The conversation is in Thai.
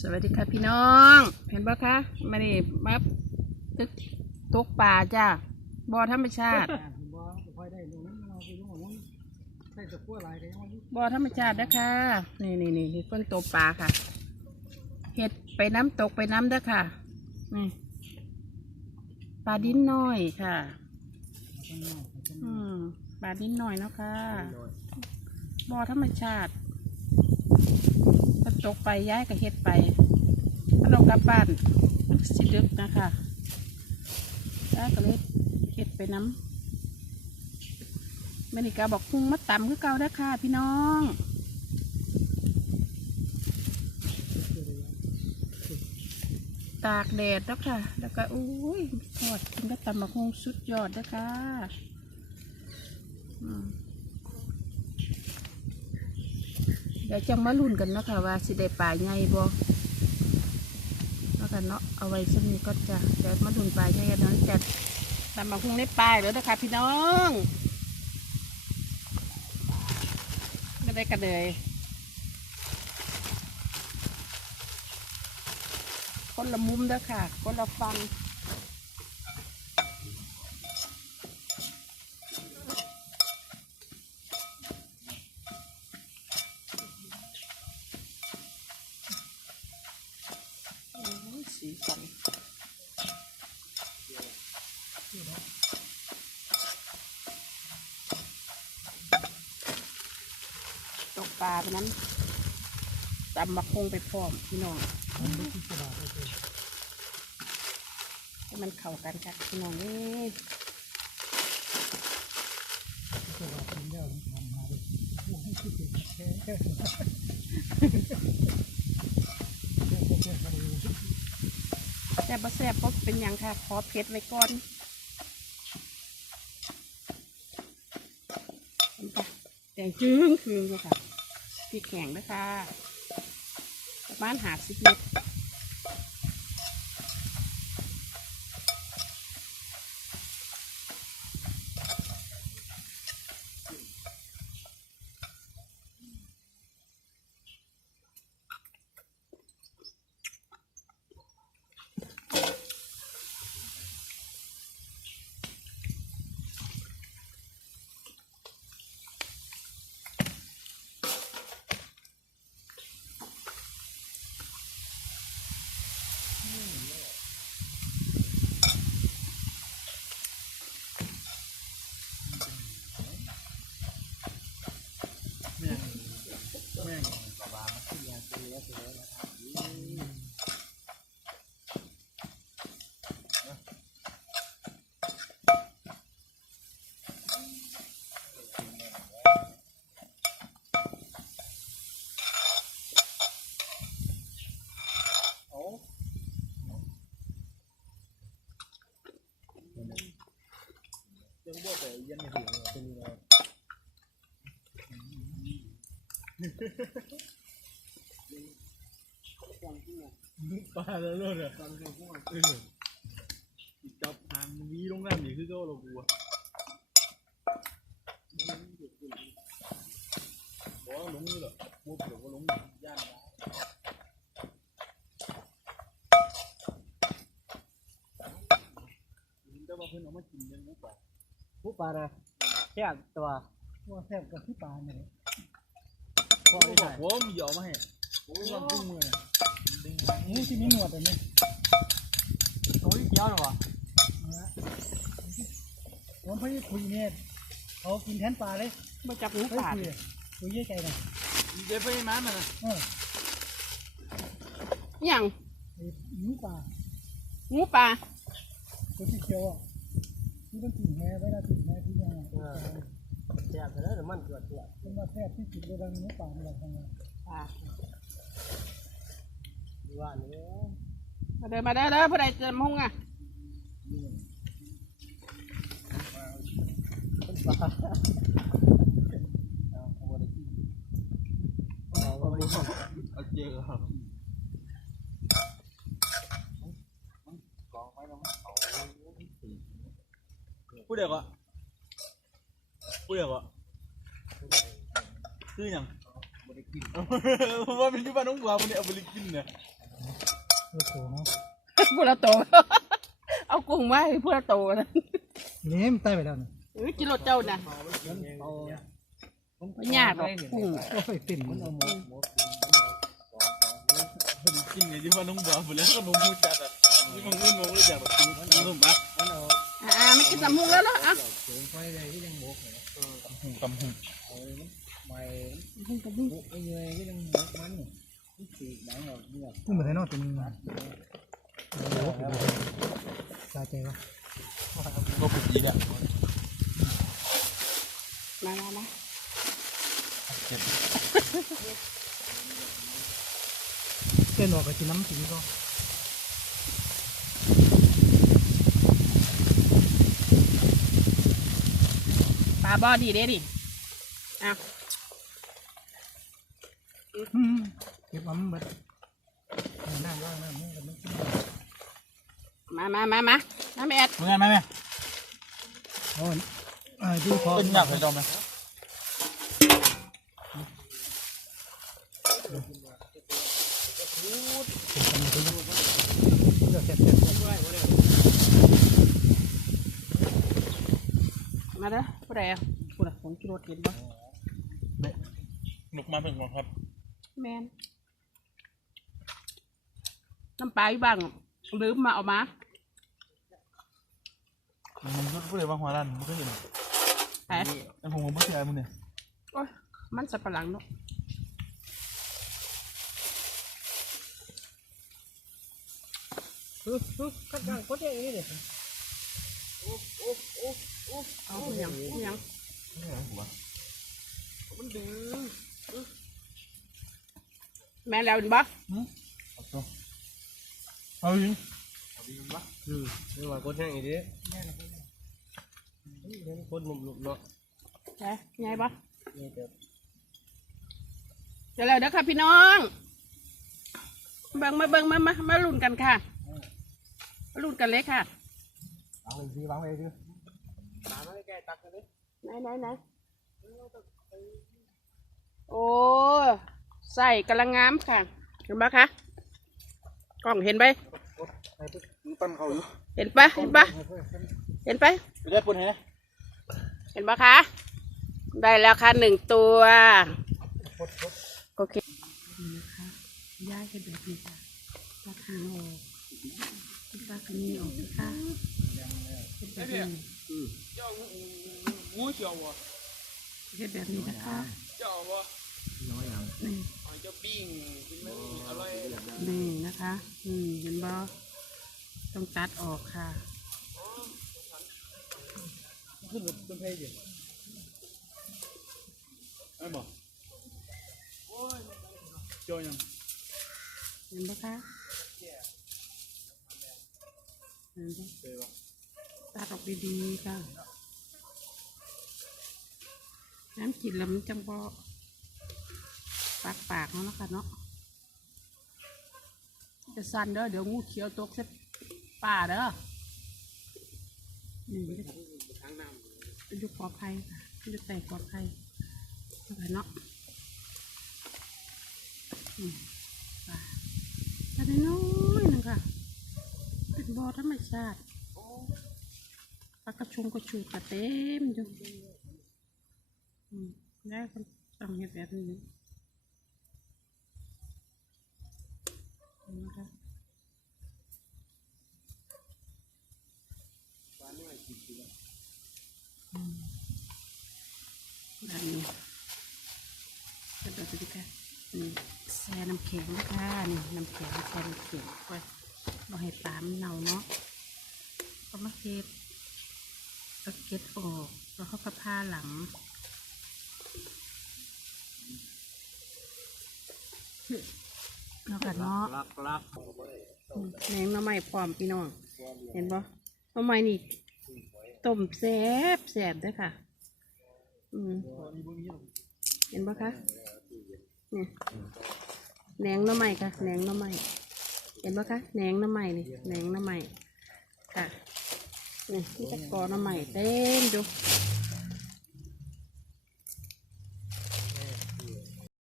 สวัสดีค่ะพี่น้อง เห็นปะคะมานี่มาตึกตกป่าจ้าบ่อธรรมชาติบ่ค่อยได้ตรงนั้นเราไปยุ่งกับมันใส่ตะกั่วหลายก็ยังว่าอยู่บ่อธรรมชาตินะคะนี่นี่นี่เพิ่นตกปลาค่ะ เห็ดไปน้ำตกไปน้ำเด้อค่ะนี่ปลาดิ้นน้อยค่ะอืมปลาดิ้นน้อยเนาะค่ะบ่อธรรมชาติ ตกไปย้ายกับเห็ดไปถ้าเรากลับบ้านมันสิดึกนะคะย้ายก็เลยเห็ดไปน้ำเมนิกาบอกพุงมาต่ำคือเก่าเด้ค่ะ พี่น้องตากแดดแล้วค่ะ แล้วก็อุ้ยทอดกินก็ตำมะฮงสุดยอดนะคะอืม เดี๋ยวจังมาลุ้นกันเนาะคะว่าสิได้ป่าใหญ่บ่แล้วกันเนาะเอาไว้สักนี้ก็จะเดี๋ยวมาลุ้นป่าใหญ่กันเนาะจะตำมะฮงได้ปลายแล้วนะคะพี่น้องก็ได้กันเลยคนละมุมเด้อค่ะคนละฟัง โอ้ยสีสันตก ปลาไปนั้นตำมะคงไปพร้อมพี่น้องให้มันเข้ากันค่ะพี่น้องนี่แล้วมันทำมาเลยโอ้ให้คิดถึงแค่แค่แซ่บบ่แซ่บก็เป็นอย่างค่ะ ขอเผ็ดไว้ก่อนแดงจึ้งคือเลยค่ะ พริกแห้งนะคะประมาณหาสิบเม็ด แม่งแม่งกระบามันขึ้นยาตัวแล้วตัวแล้วนะครับโอ้ ยังบอกแต่ยันไม่ถึงเลยเป็นยังไงปลาแล้วเลยอะตอนเขาพูดเออจับทางวีลงน้ำนี่คือก็เรากลัวบอกว่าลงนี่เหรอพูดเดี๋ยวก็ลงย่านนะแต่ว่าเพิ่นเอามากินยังหมูป่า ผู้ปลานะแค่ตัวว่าแซ่บกับที่ปลาเนี่ยพอเขาได้บอกถ่ายว่ามีเหยามาให้โอ้ยลองดึงมือน่ะดึงนี่ที่มีหนวดอันนี้ตัวที่เกี้ยวหรอวะผมเพิ่งคุยเนี่ยเขากินแทนปลาเลยมาจับหนูเฮ้ยป่าคุยคุยเยอะใจนะเดี๋ยวไปม้ามันนะเอออหย่างไอ้หมูป่าหงูป่าตัวที่เขียวอะ ที่มันติดแม่ไว้ล้วติดแม่ที่ยังแซ่บแต่แล้วมันเกิดเกิดเป็นว่าแซ่บที่สุดเลยบางหมูป่าเราทำงานป่าดูว่าเนื้อมาเดินมาเด้อเด้อผู้ใดเจอมะฮงอะเป็นปลาเอาไปเอาเจอครับกองไว้แล้วมันเขา พูดเดี๋ยวอะพูดเดี๋ยวอะคืออย่างไม่ได้กินว่าเป็นที่บ้านน้องบัวมันเนี่ยเอาไปกินเนี่ยโอ้โหเนาะพูดละโต เอากุ้งมาให้พูดละโตนะนี่มันใต้ไปแล้วนี่เอ้ยกิโลเจ้าน่ะเอาไม่ยากหรอกกุ้งโอ้ยติ่มมันเอาหมกหมกพอดีกินไงที่ว่าน้องบอกไปแล้วก็น้องพูดจัดอะที่มันอื่นน้องเลยอยากแบบกิน กินสำมุกแล้วเนาะอะสูงไฟเลยที่ยังหมกกำหุงกำหุงเอาไม่กินกับมุกไอ้เงยที่ยังหมกมันนี่สีหนังออกเนี่ยกุ้งเหมือนไทยนอกเป็นโอ้โหสาใจวะก็ปุกยีเนี่ยมามามาเต้นออกกับกินน้ำสีก็ ลาบอดีเด้ดิอะอืมเก็บเอามันเบิดเอาน้ำล่างน้ำนี่กันมันกินมามามามามาแม่แอดมึงไงไหมแม่เอาอันอ่าที่พอเป็นหยักเลยจอมไหมเดี๋ยวเสร็จเสร็จ มาเด้อผู้ใดอะผู้ใดของกิโลเห็นบ่หนุกมาเป็นกองครับแมนน้ำปลาอยู่บ้างลืมมาเอามามันก็พูดเลยว่าหัวร้านมันก็เห็นไปไอ้ผมผมไม่ใช่มึงเนี่ยโอ้ยมันสับปะหลังเนาะข้างๆก็ได้เลย เอาเพียงเพียงหัวมันดื้อแม่แล้วเห็นบ่เอาจริงอืมนี่ว่าก็แห้งอีกดิคนหนุ่มๆเนาะใช่ไงบ่นี่เดี๋ยวเดี๋ยวแล้วเด้อค่ะพี่น้องเบิ่งมาเบิ่งมามามาลุ้นกันค่ะมาลุ้นกันเลยค่ะวางเลยสิวางเลย สิไหนไหนไหนโอ้ใส่กำลังงามค่ะ เห็นปะคะกล้องเห็นไหมปั้นเขาอยู่เห็นปะเห็นปะเห็นปะไปได้ปุ่นแฮะเห็นปะคะ ได้แล้วค่ะหนึ่งตัวโอเคนี่นะคะย่าเป็นแบบนี้ค่ะตัดหางออกตัดกระนี้ออกนะคะเป็นแบบนี้ งูเขียวะเป็นแบบนี้นะคะเจ้าวะนี่เจ้าปิ้งกินไม่อร่อยนี่นะคะ อืมเห็นบ่ต้องตัดออกค่ะขึ้นรถต้นเพยอยู่ไอ้บอกโจยังเห็นปะคะเห็นปะเจ อวะตัดออกดีๆค่ะ น้ำกินแล้วมันจังบ่ปากปากๆเนาะนะคะเนาะจะสั่นเด้อเดี๋ยวงูเขียวตกเส้ป่าเด้อนี่เป็นยุคปลอดภัยค่ะเป็นยุคแต่ปลอดภัยนะคะเนาะอืมป่าแต่น้อยนึงค่ะ เป็นบอธรรมชาติ ปลากระชุงกระชูกระเต็มอยู่อืมแล้วก็ต้องเห็นแบบนี้เห็นไหมคะแบบนี้ก็ดูดิค่ะนี่แช่น้ำแข็งนะคะนี่น้ำแข็งแช่น้ำแข็งไว้เราให้ปลามันเน่าเนาะก็มาเก็บ ก็เก็บออกแล้วเขาก็ผ้าหลังเนาะค่ะเนาะรักรักอืมแหนงหน้ำไม้พร้อมพี่น้อง เห็นปะหน้ำไม้นี่ต้มแซ่บแซ่บเด้วยค่ะ อืมเห็นปะคะเนี่ยแหนงหน้ำไม้ค่ะแหนงหน้ำไม้เห็นปะคะแหนงหน้ำไม้นี่แหนงหน้ำไม้ค่ะ นี่ที่จะกอหน้ำไม้เต็มดู